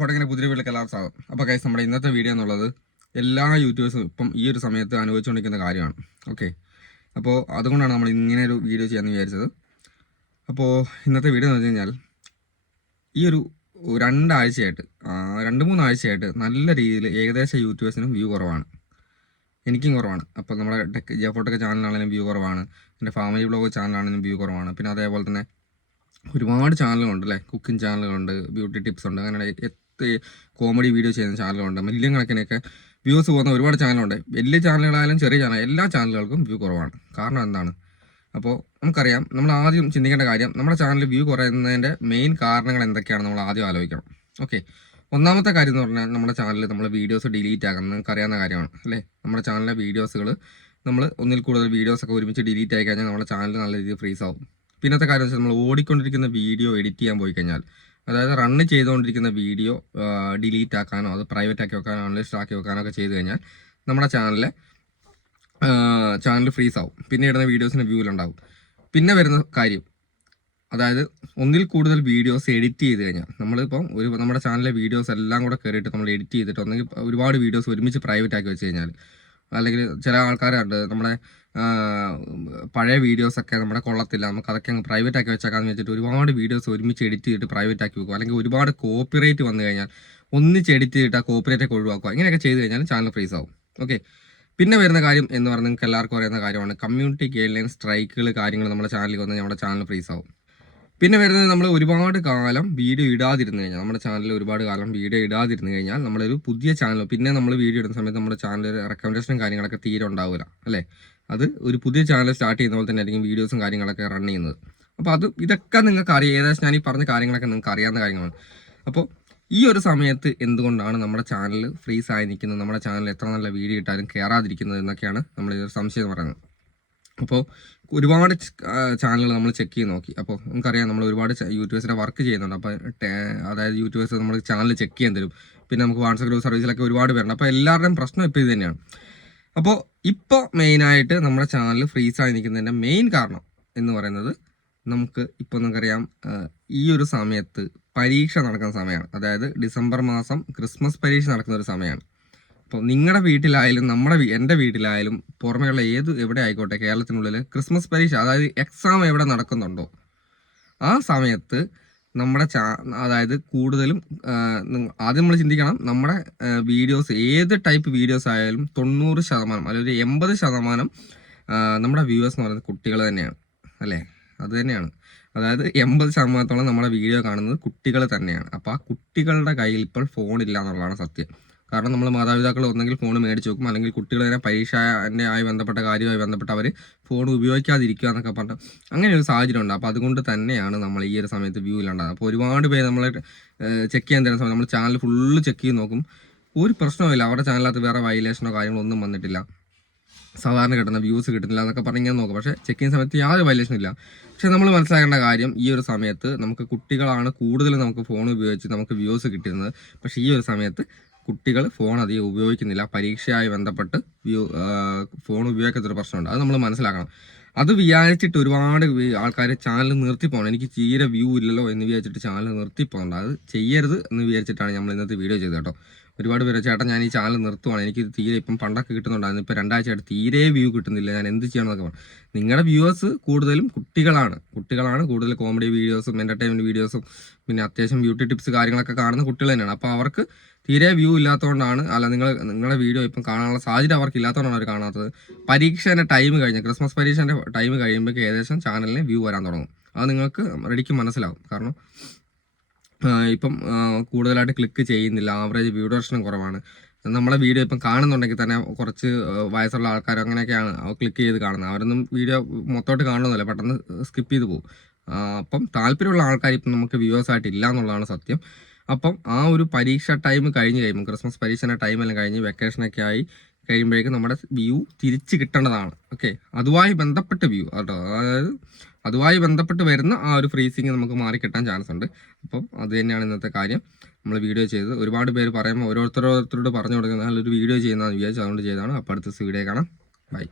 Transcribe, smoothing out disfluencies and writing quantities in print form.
ഫോട്ടോങ്ങനെ പുതിയ വീട്ടിൽ കലാസാകും. അപ്പോൾ ഗൈസ്, നമ്മുടെ ഇന്നത്തെ വീഡിയോ എന്നുള്ളത് എല്ലാ യൂട്യൂബേഴ്സും ഇപ്പം ഈ ഒരു സമയത്ത് അനുഭവിച്ചുകൊണ്ടിരിക്കുന്ന കാര്യമാണ്. ഓക്കെ, അപ്പോൾ അതുകൊണ്ടാണ് നമ്മൾ ഇങ്ങനെ ഒരു വീഡിയോ ചെയ്യാമെന്ന് വിചാരിച്ചത്. അപ്പോൾ ഇന്നത്തെ വീഡിയോ എന്ന് വെച്ച് കഴിഞ്ഞാൽ ഈ ഒരു 2 ആഴ്ചയായിട്ട് 2-3 ആഴ്ചയായിട്ട് നല്ല രീതിയിൽ ഏകദേശം യൂട്യൂബേഴ്സിനും വ്യൂ കുറവാണ്, എനിക്കും കുറവാണ്. അപ്പോൾ നമ്മുടെ ഫോട്ടോക്കെ ചാനലാണെങ്കിലും വ്യൂ കുറവാണ്, എൻ്റെ ഫാമിലി ബ്ലോഗ് ചാനലാണെങ്കിലും വ്യൂ കുറവാണ്. പിന്നെ അതേപോലെ തന്നെ ഒരുപാട് ചാനലുകളുണ്ട് അല്ലേ, കുക്കിംഗ് ചാനലുകളുണ്ട്, ബ്യൂട്ടി ടിപ്സ് ഉണ്ട്, അങ്ങനെ കോമഡി വീഡിയോ ചെയ്യുന്ന ചാനലുകളുണ്ട്, മില്യൺ കണക്കിനൊക്കെ വ്യൂസ് പോകുന്ന ഒരുപാട് ചാനലുണ്ട്. വലിയ ചാനലുകളായാലും ചെറിയ ചാനൽ, എല്ലാ ചാനലുകൾക്കും വ്യൂ കുറവാണ്. കാരണം എന്താണ്? അപ്പോൾ നമുക്കറിയാം, നമ്മൾ ആദ്യം ചിന്തിക്കേണ്ട കാര്യം, നമ്മുടെ ചാനലിൽ വ്യൂ കുറയുന്നതിൻ്റെ മെയിൻ കാരണങ്ങൾ എന്തൊക്കെയാണ് നമ്മൾ ആദ്യം ആലോചിക്കണം. ഓക്കെ, ഒന്നാമത്തെ കാര്യം എന്ന് പറഞ്ഞാൽ നമ്മുടെ ചാനലിൽ നമ്മൾ വീഡിയോസ് ഡിലീറ്റ് ആക്കുന്നത് നിങ്ങൾക്ക് അറിയാവുന്ന കാര്യമാണ് അല്ലേ. നമ്മുടെ ചാനലിലെ വീഡിയോസുകൾ നമ്മൾ ഒന്നിൽ കൂടുതൽ വീഡിയോസൊക്കെ ഒരുമിച്ച് ഡിലീറ്റ് ആയി കഴിഞ്ഞാൽ നമ്മുടെ ചാനൽ നല്ല രീതിയിൽ ഫ്രീസ് ആവും. പിന്നത്തെ കാര്യം വെച്ചാൽ നമ്മൾ ഓടിക്കൊണ്ടിരിക്കുന്ന വീഡിയോ എഡിറ്റ് ചെയ്യാൻ പോയി കഴിഞ്ഞാൽ, അതായത് റണ്ണ് ചെയ്തുകൊണ്ടിരിക്കുന്ന വീഡിയോ ഡിലീറ്റ് ആക്കാനോ അത് പ്രൈവറ്റ് ആക്കി വെക്കാനോ അൺലിസ്റ്റ് ആക്കി വെക്കാനോ ഒക്കെ ചെയ്ത് കഴിഞ്ഞാൽ നമ്മുടെ ചാനൽ ഫ്രീസ് ആവും. പിന്നെ ഇടുന്ന വീഡിയോസിന് വ്യൂവിലുണ്ടാവും. പിന്നെ വരുന്ന കാര്യം, അതായത് ഒന്നിൽ കൂടുതൽ വീഡിയോസ് എഡിറ്റ് ചെയ്ത് കഴിഞ്ഞാൽ, നമ്മളിപ്പം നമ്മുടെ ചാനലിലെ വീഡിയോസ് എല്ലാം കൂടെ കയറിയിട്ട് നമ്മൾ എഡിറ്റ് ചെയ്തിട്ട് ഒന്നെങ്കിൽ ഒരുപാട് വീഡിയോസ് ഒരുമിച്ച് പ്രൈവറ്റ് ആക്കി വെച്ച് കഴിഞ്ഞാൽ, അല്ലെങ്കിൽ ചില ആൾക്കാരുണ്ട് നമ്മുടെ പഴയ വീഡിയോസൊക്കെ നമ്മുടെ കൊള്ളത്തില്ല, നമുക്ക് അതൊക്കെ അങ്ങ് പ്രൈവറ്റ് ആക്കി വെച്ചേക്കാന്ന് വെച്ചിട്ട് ഒരുപാട് വീഡിയോസ് ഒരുമിച്ച് എഡിറ്റ് ചെയ്തിട്ട് പ്രൈവറ്റ് ആക്കി വെക്കും. അല്ലെങ്കിൽ ഒരുപാട് കോപ്പിറൈറ്റ് വന്നു കഴിഞ്ഞാൽ ഒന്നിച്ച് എഡിറ്റ് ചെയ്തിട്ട് ആ കോപ്പിറൈറ്റ് ഒക്കെ ഒഴിവാക്കുക. ഇങ്ങനെയൊക്കെ ചെയ്ത് കഴിഞ്ഞാൽ ചാനൽ ഫ്രീസ് ആവും. ഓക്കെ, പിന്നെ വരുന്ന കാര്യം എന്ന് പറഞ്ഞാൽ നിങ്ങൾക്ക് എല്ലാവർക്കും അറിയുന്ന കാര്യമാണ്, കമ്മ്യൂണിറ്റി ഗൈഡ്ലൈൻ സ്ട്രൈക്കുകൾ കാര്യങ്ങൾ നമ്മുടെ ചാനലിൽ വന്ന് നമ്മുടെ ചാനൽ ഫ്രീസ് ആവും. പിന്നെ വരുന്നത്, നമ്മൾ ഒരുപാട് കാലം വീഡിയോ ഇടാതിരുന്നു കഴിഞ്ഞാൽ, നമ്മുടെ ചാനലിൽ ഒരുപാട് കാലം വീഡിയോ ഇടാതിരുന്നു കഴിഞ്ഞാൽ നമ്മളൊരു പുതിയ ചാനൽ, പിന്നെ നമ്മൾ വീഡിയോ ഇടുന്ന സമയത്ത് നമ്മുടെ ചാനലിൽ റെക്കമെൻഡേഷനും കാര്യങ്ങളൊക്കെ തീരെ ഉണ്ടാവില്ല അല്ലേ. അത് ഒരു പുതിയ ചാനൽ സ്റ്റാർട്ട് ചെയ്യുന്ന പോലെ തന്നെ ആയിരിക്കും വീഡിയോസും കാര്യങ്ങളൊക്കെ റൺ ചെയ്യുന്നത്. അപ്പോൾ ഇതൊക്കെ നിങ്ങൾക്ക് അറിയാം, ഏകദേശം ഞാൻ ഈ പറഞ്ഞ കാര്യങ്ങളൊക്കെ നിങ്ങൾക്ക് അറിയാവുന്ന കാര്യങ്ങളാണ്. അപ്പോൾ ഈ ഒരു സമയത്ത് എന്തുകൊണ്ടാണ് നമ്മുടെ ചാനൽ ഫ്രീസ് ആയി നിൽക്കുന്നത്, നമ്മുടെ ചാനൽ എത്ര നല്ല വീഡിയോ ഇട്ടാലും കയറാതിരിക്കുന്നത് എന്നൊക്കെയാണ് നമ്മൾ ഈ ഒരു സംശയം എന്ന് പറയുന്നത്. അപ്പോൾ ഒരുപാട് ചാനലുകൾ നമ്മൾ ചെക്ക് ചെയ്ത് നോക്കി. അപ്പോൾ നമുക്കറിയാം, നമ്മൾ ഒരുപാട് യൂട്യൂബേഴ്സിൻ്റെ വർക്ക് ചെയ്യുന്നുണ്ട്. അപ്പോൾ അതായത് യൂട്യൂബേഴ്സ് നമ്മൾ ചാനൽ ചെക്ക് ചെയ്യാൻ തരും. പിന്നെ നമുക്ക് വാട്സപ്പ് ഗ്രൂപ്പ് സർവീസിലൊക്കെ ഒരുപാട് പേരുണ്ട്. അപ്പോൾ എല്ലാവരുടെയും പ്രശ്നം ഇപ്പോൾ ഇത് തന്നെയാണ്. അപ്പോൾ ഇപ്പോൾ മെയിനായിട്ട് നമ്മുടെ ചാനൽ ഫ്രീസായി നിൽക്കുന്നതിൻ്റെ മെയിൻ കാരണം എന്ന് പറയുന്നത്, നമുക്ക് ഇപ്പോൾ നിങ്ങൾക്കറിയാം, ഈ ഒരു സമയത്ത് പരീക്ഷ നടക്കുന്ന സമയമാണ്. അതായത് ഡിസംബർ മാസം ക്രിസ്മസ് പരീക്ഷ നടക്കുന്ന ഒരു സമയമാണ്. അപ്പോൾ നിങ്ങളുടെ വീട്ടിലായാലും എൻ്റെ വീട്ടിലായാലും പുറമെയുള്ള എവിടെ ആയിക്കോട്ടെ, കേരളത്തിനുള്ളിൽ ക്രിസ്മസ് പരീക്ഷ, അതായത് എക്സാം എവിടെ നടക്കുന്നുണ്ടോ ആ സമയത്ത് നമ്മുടെ അതായത് കൂടുതലും ആദ്യം നമ്മൾ ചിന്തിക്കണം, നമ്മുടെ വീഡിയോസ് ഏത് ടൈപ്പ് വീഡിയോസ് ആയാലും 90% അല്ലെങ്കിൽ 80% നമ്മുടെ വ്യൂവേഴ്സ് എന്ന് പറയുന്നത് കുട്ടികൾ തന്നെയാണ് അല്ലേ. അത് തന്നെയാണ്, അതായത് 80% നമ്മുടെ വീഡിയോ കാണുന്നത് കുട്ടികൾ തന്നെയാണ്. അപ്പോൾ ആ കുട്ടികളുടെ കയ്യിൽ ഇപ്പോൾ ഫോണില്ല എന്നുള്ളതാണ് സത്യം. കാരണം നമ്മൾ മാതാപിതാക്കൾ ഒന്നെങ്കിൽ ഫോൺ മേടിച്ച് വെക്കും, അല്ലെങ്കിൽ കുട്ടികൾ തന്നെ പരീക്ഷ ബന്ധപ്പെട്ട കാര്യവുമായി ബന്ധപ്പെട്ട് അവർ ഫോൺ ഉപയോഗിക്കാതിരിക്കുക എന്നൊക്കെ പറഞ്ഞിട്ട് അങ്ങനെ ഒരു സാഹചര്യം ഉണ്ട്. അപ്പോൾ അതുകൊണ്ട് തന്നെയാണ് നമ്മൾ ഈ ഒരു സമയത്ത് വ്യൂ ഇല്ലാണ്ടാകുന്നത്. അപ്പോൾ ഒരുപാട് പേര് നമ്മൾ ചെക്ക് ചെയ്യാൻ തരുന്ന സമയത്ത് നമ്മൾ ചാനൽ ഫുള്ള് ചെക്ക് ചെയ്ത് നോക്കും, ഒരു പ്രശ്നവുമില്ല, അവരുടെ ചാനലിനകത്ത് വേറെ വയലേഷനോ കാര്യങ്ങളോ ഒന്നും വന്നിട്ടില്ല, സാധാരണ കിട്ടുന്ന വ്യൂസ് കിട്ടുന്നില്ല എന്നൊക്കെ പറഞ്ഞാൽ നോക്കും. പക്ഷേ ചെക്ക് ചെയ്യുന്ന സമയത്ത് യാതൊരു വയലേഷനും ഇല്ല. പക്ഷേ നമ്മൾ മനസ്സിലാക്കേണ്ട കാര്യം, ഈ ഒരു സമയത്ത് നമുക്ക് കുട്ടികളാണ് കൂടുതൽ നമുക്ക് ഫോൺ ഉപയോഗിച്ച് നമുക്ക് വ്യൂസ് കിട്ടുന്നത്. പക്ഷേ ഈ ഒരു സമയത്ത് കുട്ടികൾ ഫോൺ അധികം ഉപയോഗിക്കുന്നില്ല. പരീക്ഷയായി ബന്ധപ്പെട്ട് ഫോൺ ഉപയോഗിക്കാത്തൊരു പ്രശ്നമുണ്ട്, അത് നമ്മൾ മനസ്സിലാക്കണം. അത് വിചാരിച്ചിട്ട് ഒരുപാട് ആൾക്കാർ ചാനൽ നിർത്തിപ്പോകണം, എനിക്ക് തീരെ വ്യൂ ഇല്ലല്ലോ എന്ന് വിചാരിച്ചിട്ട് ചാനൽ നിർത്തിപ്പോകണ്ട. അത് ചെയ്യരുത് എന്ന് വിചാരിച്ചിട്ടാണ് നമ്മൾ ഇന്നത്തെ വീഡിയോ ചെയ്തത് കേട്ടോ. ഒരുപാട് പേര്, ചേട്ടാ ഞാൻ ഈ ചാനൽ നിർത്തുവാണ്, എനിക്ക് തീരെ ഇപ്പം പണ്ടൊക്കെ കിട്ടുന്നുണ്ടായിരുന്നു, ഇപ്പോൾ 2 ആഴ്ചയായിട്ട് തീരെ വ്യൂ കിട്ടുന്നില്ല, ഞാൻ എന്ത് ചെയ്യണമെന്നൊക്കെ പറഞ്ഞു. നിങ്ങളുടെ വ്യൂവേഴ്സ് കൂടുതലും കുട്ടികളാണ് കൂടുതൽ കോമഡി വീഡിയോസും എൻ്റർടൈൻമെൻറ്റ് വീഡിയോസും പിന്നെ അത്യാവശ്യം ബ്യൂട്ടി ടിപ്സ് കാര്യങ്ങളൊക്കെ കാണുന്ന കുട്ടികൾ തന്നെയാണ്. അപ്പോൾ അവർക്ക് തീരെ വ്യൂ ഇല്ലാത്തതുകൊണ്ടാണ്, നിങ്ങളുടെ വീഡിയോ ഇപ്പം കാണാനുള്ള സാഹചര്യം അവർക്ക് ഇല്ലാത്തതുകൊണ്ടാണ് അവർ കാണാത്തത്. പരീക്ഷേൻ്റെ ടൈം കഴിഞ്ഞ്, ക്രിസ്മസ് പരീക്ഷേൻ്റെ ടൈം കഴിയുമ്പോഴേക്ക് ഏകദേശം ചാനലിന് വ്യൂ വരാൻ തുടങ്ങും. അത് നിങ്ങൾക്ക് റെഡിക്ക് മനസ്സിലാവും. കാരണം ഇപ്പം കൂടുതലായിട്ട് ക്ലിക്ക് ചെയ്യുന്നില്ല, ആവറേജ് വ്യൂ ഡ്യൂറേഷനും കുറവാണ്. നമ്മളെ വീഡിയോ ഇപ്പം കാണുന്നുണ്ടെങ്കിൽ തന്നെ കുറച്ച് വയസ്സുള്ള ആൾക്കാർ അങ്ങനെയൊക്കെയാണ് ക്ലിക്ക് ചെയ്ത് കാണുന്നത്. അവരൊന്നും വീഡിയോ മൊത്തമായിട്ട് കാണുന്നില്ല, പെട്ടെന്ന് സ്കിപ്പ് ചെയ്ത് പോകും. അപ്പം താല്പര്യമുള്ള ആൾക്കാർ ഇപ്പം നമുക്ക് വ്യൂവേഴ്സ് ആയിട്ട് ഇല്ല എന്നുള്ളതാണ് സത്യം. അപ്പം ആ ഒരു പരീക്ഷ ടൈം കഴിഞ്ഞ് കഴിയുമ്പോൾ, ക്രിസ്മസ് പരീക്ഷയുടെ ടൈമെല്ലാം കഴിഞ്ഞ് വെക്കേഷനൊക്കെ ആയി കഴിയുമ്പോഴേക്കും നമ്മുടെ വ്യൂ തിരിച്ച് കിട്ടേണ്ടതാണ്. ഓക്കെ, അതുമായി ബന്ധപ്പെട്ട് വ്യൂ കേട്ടോ, അതായത് അതുമായി ബന്ധപ്പെട്ട് വരുന്ന ആ ഒരു ഫ്രീസിങ് നമുക്ക് മാറിക്കിട്ടാൻ ചാൻസ് ഉണ്ട്. അപ്പം അത് തന്നെയാണ് ഇന്നത്തെ കാര്യം, നമ്മൾ വീഡിയോ ചെയ്തത്. ഒരുപാട് പേര് പറയുമ്പോൾ ഓരോരുത്തരോട് പറഞ്ഞു കൊടുക്കുന്ന നല്ലൊരു വീഡിയോ ചെയ്യുന്നതെന്ന് വിചാരിച്ചു, അതുകൊണ്ട് ചെയ്തതാണ്. അപ്പോൾ അടുത്ത വീഡിയോ കാണാം. ബൈ.